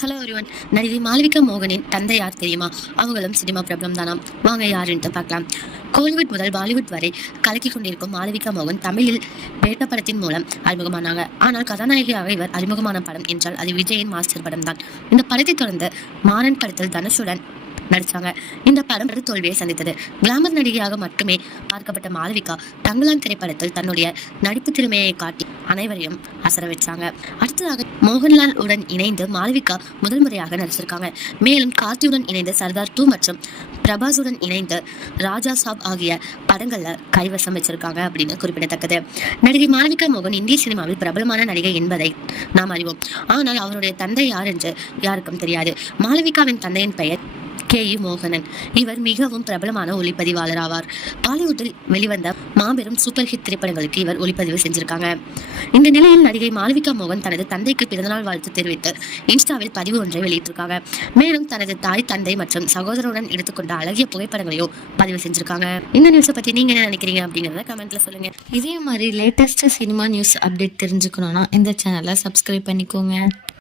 Hello ஒருவன் நடிகை மாளவிகா மோகனின் தந்தை யார் தெரியுமா? அவங்களும் சினிமா பிரபலம் தானாம். வாங்க யாருன்ட்டு பார்க்கலாம். கோலிவுட் முதல் பாலிவுட் வரை கலக்கி கொண்டிருக்கும் மாளவிகா மோகன் தமிழில் வேட்ட படத்தின் மூலம் அறிமுகமானாங்க. ஆனால் கதாநாயகியாக இவர் அறிமுகமான படம் என்றால் அது விஜயின் மாஸ்டர் படம் தான் இந்த படத்தை தொடர்ந்து மாறன் படத்தில் தனுஷுடன் நடிச்சாங்க. இந்த படம் தோல்வியை சந்தித்தது. கிளாமர் நடிகையாக மட்டுமே பார்க்கப்பட்ட மாளவிகா தங்கலான் திரைப்படத்தில் தன்னுடைய நடிப்பு திறமையை காட்டி அனைவரையும் அசர வச்சாங்க. அடுத்ததாக மோகன்லால் உடன் இணைந்து மாளவிகா முதல் முறையாக நடிச்சிருக்காங்க. மேலும் கார்த்தியுடன் இணைந்து சர்தார் டூ மற்றும் பிரபாஸுடன் இணைந்து ராஜா சாப் ஆகிய படங்கள்ல கைவசம் வச்சிருக்காங்க அப்படின்னு குறிப்பிடத்தக்கது. நடிகை மாளவிகா மோகன் இந்திய சினிமாவில் பிரபலமான நடிகை என்பதை நாம் அறிவோம். ஆனால் அவருடைய தந்தை யார் என்று யாருக்கும் தெரியாது. மாளவிகாவின் தந்தையின் பெயர் கே யு மோகனன். இவர் மிகவும் பிரபலமான ஒளிப்பதிவாளர் ஆவார். பாலிவுட்டில் வெளிவந்த மாபெரும் சூப்பர் ஹிட் திரைப்படங்களுக்கு இவர் ஒளிப்பதிவு செஞ்சிருக்காங்க. இந்த நிலையில் நடிகை மாளவிகா மோகன் தனது தந்தைக்கு பிறந்தநாள் வாழ்த்து தெரிவித்து இன்ஸ்டாவில் பதிவு ஒன்றை வெளியிட்டிருக்காங்க. மேலும் தனது தாய் தந்தை மற்றும் சகோதரருடன் எடுத்துக்கொண்ட அழகிய புகைப்படங்களையும் பதிவு செஞ்சிருக்காங்க. இந்த நியூஸை பத்தி நீங்க என்ன நினைக்கிறீங்க அப்படிங்கறத கமெண்ட்ல சொல்லுங்க. இதே மாதிரி லேட்டஸ்ட் சினிமா நியூஸ் அப்டேட் தெரிஞ்சுக்கணும்னா இந்த சேனலை சப்ஸ்கிரைப் பண்ணிக்கோங்க.